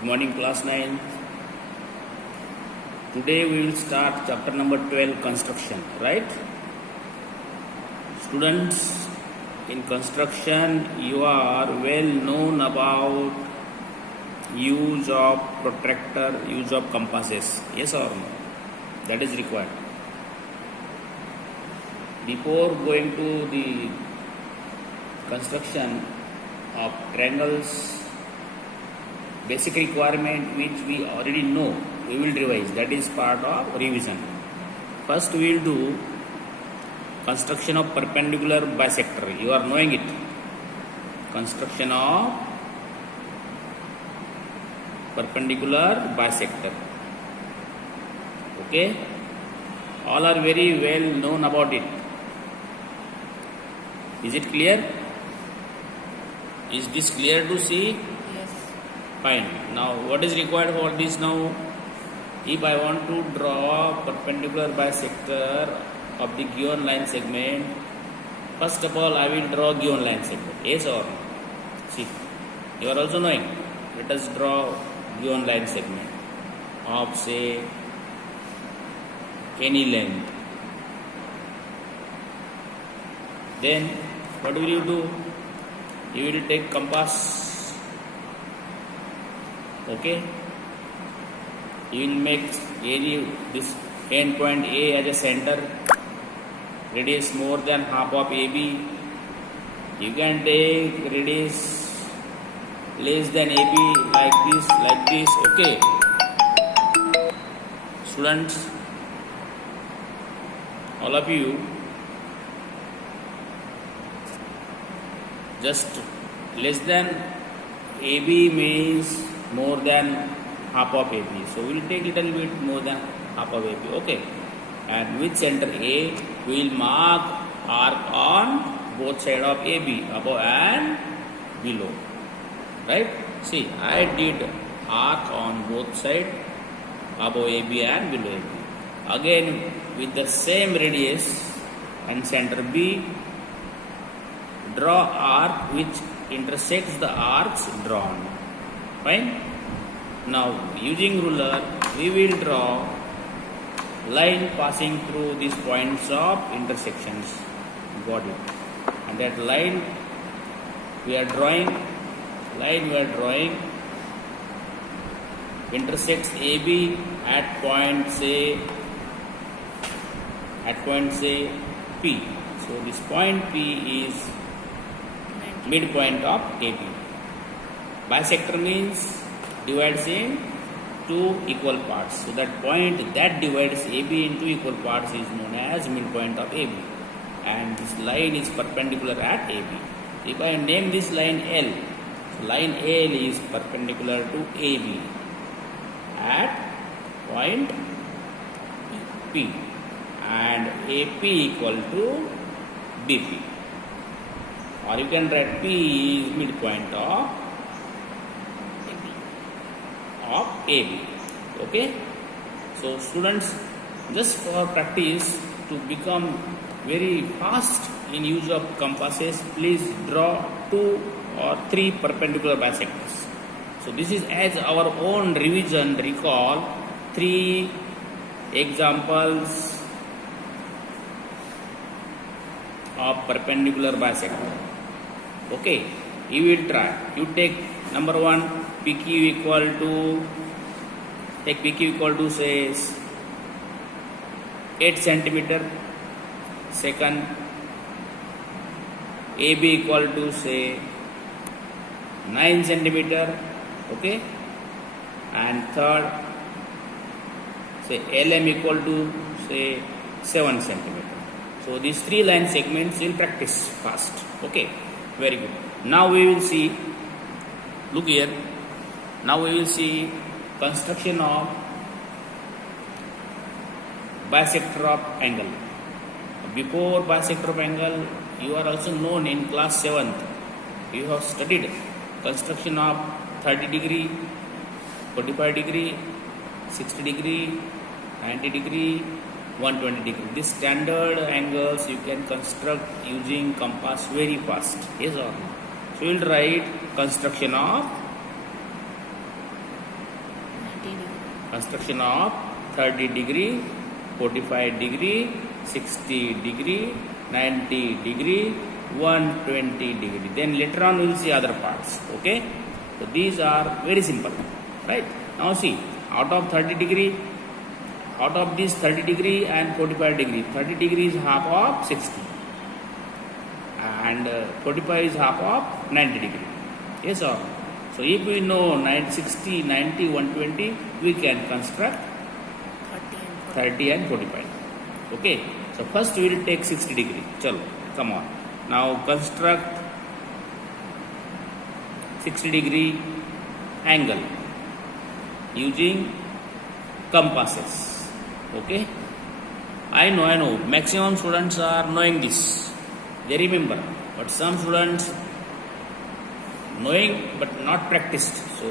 Good morning, class 9. Today we will start chapter number 12, construction, right? Students, in construction you are well known about use of protractor, use of compasses, yes or no? That is required. Before going to the construction of triangles, basic requirement which we already know, we will revise. That is part of revision. First we will do construction of perpendicular bisector. You are knowing it. Construction of perpendicular bisector. Okay? All are very well known about it. Is it clear? Is this clear to see? Yes. Fine. Now what is required for this now? If I want to draw perpendicular bisector of the given line segment, first of all I will draw given line segment. Yes or no? See, you are also knowing. Let us draw given line segment of say any length. Then what will you do? You will take compass. Okay? You will make this end point A as a center, radius more than half of AB. You can take radius less than AB like this, okay? Students, all of you, just less than AB means more than half of AB. So we will take little bit more than half of AB. Okay. And with center A, we will mark arc on both sides of AB, above and below. Right? See, I did arc on both sides, above AB and below AB. Again, with the same radius and center B, draw arc which intersects the arcs drawn. Fine? Now, using ruler, we will draw line passing through these points of intersections. Got it? And that line we are drawing intersects AB at point say P. So this point P is midpoint of AB. Bisector means divides in two equal parts. So that point that divides AB into equal parts is known as midpoint of AB. And this line is perpendicular at AB. If I name this line L, so line L is perpendicular to AB at point P. And AP equal to BP. Or you can write P is midpoint of AB. Okay? So students, just for practice to become very fast in use of compasses, please draw 2 or 3 perpendicular bisectors. So this is as our own revision. Recall 3 examples of perpendicular bisector. Okay, you will try. You take number 1, PQ equal to say 8 centimeter. Second, AB equal to say 9 centimeter. Okay, and third, say LM equal to say 7 centimeter. So these 3 line segments will practice fast. Okay, very good. Now we will see, look here, now we will see construction of bisector of angle. Before bisector of angle, you are also known in class 7th. You have studied construction of 30 degree, 45 degree, 60 degree, 90 degree, 120 degree. These standard angles you can construct using compass very fast. Yes or no? So we will write construction of construction of 30 degree, 45 degree, 60 degree, 90 degree, 120 degree. Then later on we will see other parts. Okay, so these are very simple, right? Now see, out of 30 degree, out of this 30 degree and 45 degree, 30 degree is half of 60 and 45 is half of 90 degree. Yes or no? So if we know 60, 90, 120, we can construct 30 and 45. Okay, so first we will take 60 degree. Chalo, come on. Now construct 60 degree angle using compasses. Okay, I know. Maximum students are knowing this. They remember, but some students knowing but not practiced. So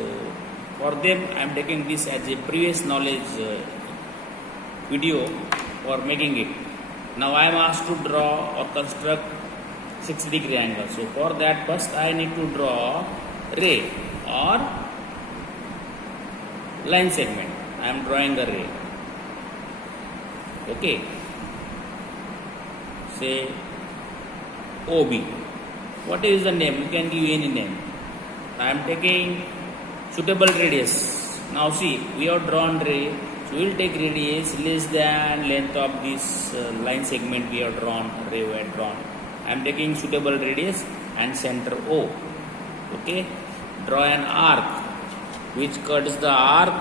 for them, I am taking this as a previous knowledge video for making it. Now I am asked to draw or construct 60 degree angle. So for that, first I need to draw ray or line segment. I am drawing a ray. Okay, say OB. What is the name? You can give any name. I am taking suitable radius. Now see, we have drawn ray. So we will take radius less than length of this line segment we have drawn, ray we have drawn. I am taking suitable radius and center O. Okay, draw an arc which cuts the arc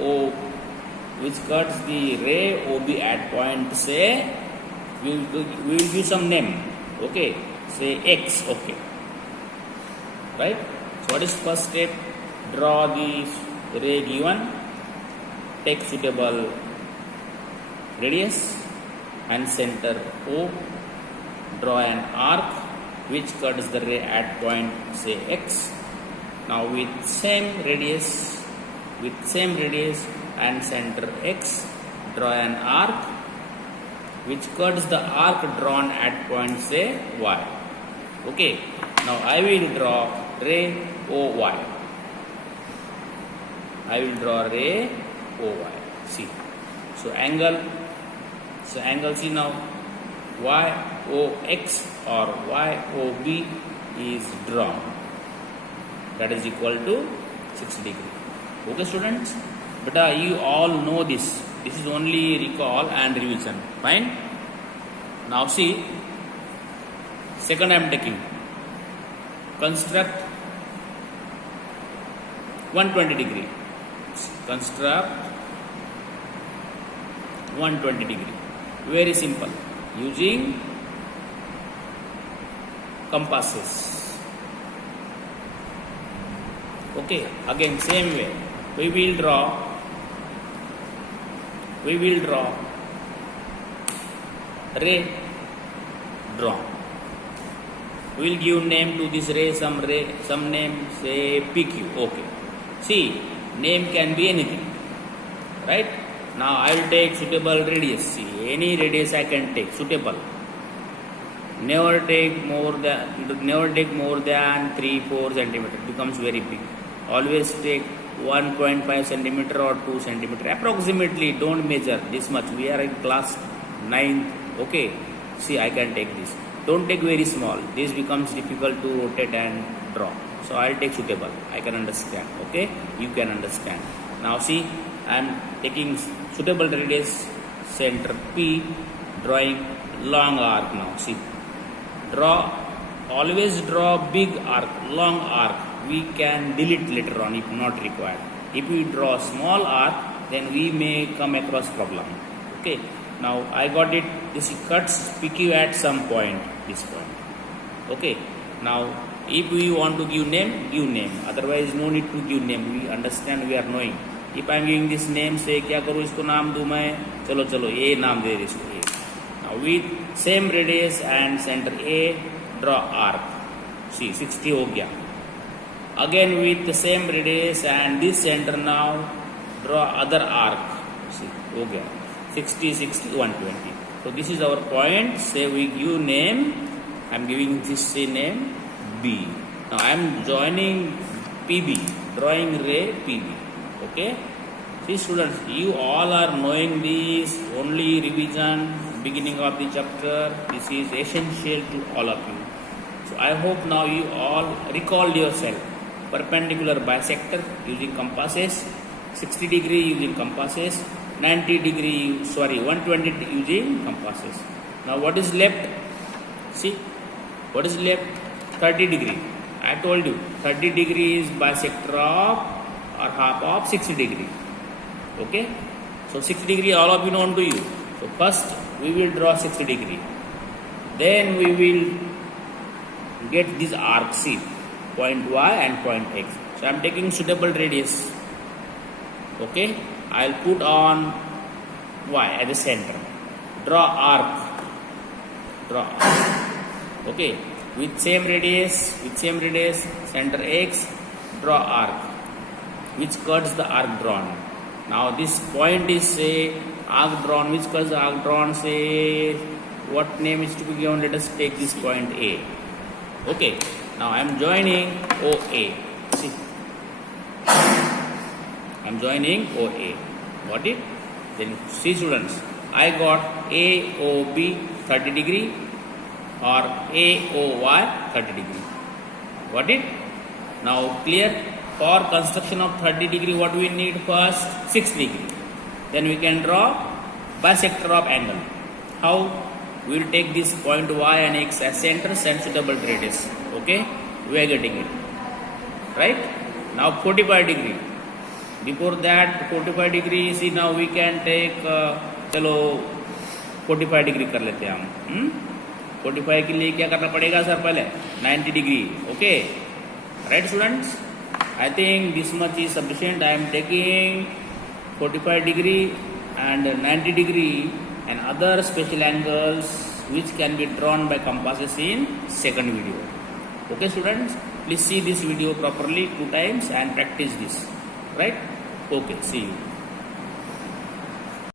O, which cuts the ray OB at point, say, we will give some name. Okay, say X. Okay, right? So what is first step? Draw the ray given, take suitable radius and center O, draw an arc which cuts the ray at point, say X. Now with same radius and center X, draw an arc which cuts the arc drawn at point, say Y. Okay, now I will draw ray OY. I will draw ray OY. See, so angle see now, YOX or YOB is drawn. That is equal to 60 degree. Okay, students? But you all know this. This is only recall and revision. Fine? Now see, second I am taking. Construct 120 degree. Construct 120 degree. Very simple. Using compasses. Okay, again same way. We will draw ray drawn. We will give name to this ray, some name, say PQ. Okay. See, name can be anything, right? Now I will take suitable radius. See, any radius I can take, suitable. Never take more than 3-4 centimeter. It becomes very big. Always take 1.5 centimeter or 2 centimeter. Approximately, don't measure this much. We are in class 9th. Okay. See, I can take this. Don't take very small. This becomes difficult to rotate and draw. So I'll take suitable. I can understand. Okay. You can understand. Now see, I am taking suitable radius, center P, drawing long arc now. See, always draw big arc, long arc. We can delete later on if not required. If we draw small arc, then we may come across problem. Okay. Now I got it. This cuts PQ at some point. This point. Okay. Now if we want to give name, give name. Otherwise no need to give name. We understand. We are knowing. If I am giving this name, say क्या करूँ इसको नाम दूँ मैं, चलो A नाम दे इसको A. Now with same radius and center A, draw arc. See 60 हो गया. Again with the same radius and this center now, draw other arc. See हो गया 60, 120. So this is our point. Say we give name. I am giving this name B. Now I am joining PB, drawing ray PB. Okay. See students, you all are knowing this, only revision, beginning of the chapter. This is essential to all of you. So I hope now you all recalled yourself. Perpendicular bisector using compasses, 60 degree using compasses, 120 using compasses. Now what is left? See, what is left? 30 degree. I told you 30 degree is bisector of or half of 60 degree. Okay, so 60 degree all of you known to you. So first we will draw 60 degree, then we will get this arc C, point Y and point X. So I am taking suitable radius. Okay, I will put on Y at the center. Draw arc. Okay, with same radius, center X, draw arc which cuts the arc drawn. Now this point is say arc drawn, which cuts the arc drawn, say what name is to be given. Let us take this point A. Okay, now I am joining OA. See, I am joining OA. Got it? Then see students, I got AOB 30 degree or AOY 30 degree. Got it? Now clear? For construction of 30 degree, what we need first? 6 degree. Then we can draw bisector of angle. How? We will take this point Y and X as centers and suitable radius. Okay? We are getting it. Right? Now 45 degree. Before that 45 degree, see now we can take, चलो 45 degree कर लेते हैं हम. 45 के लिए क्या करना पड़ेगा सर? पहले 90 degree. Okay? Right students? I think this much is sufficient. I am taking 45 degree and 90 degree and other special angles which can be drawn by compasses in second video. Okay students, please see this video properly 2 times and practice this. Right? Okay, see you.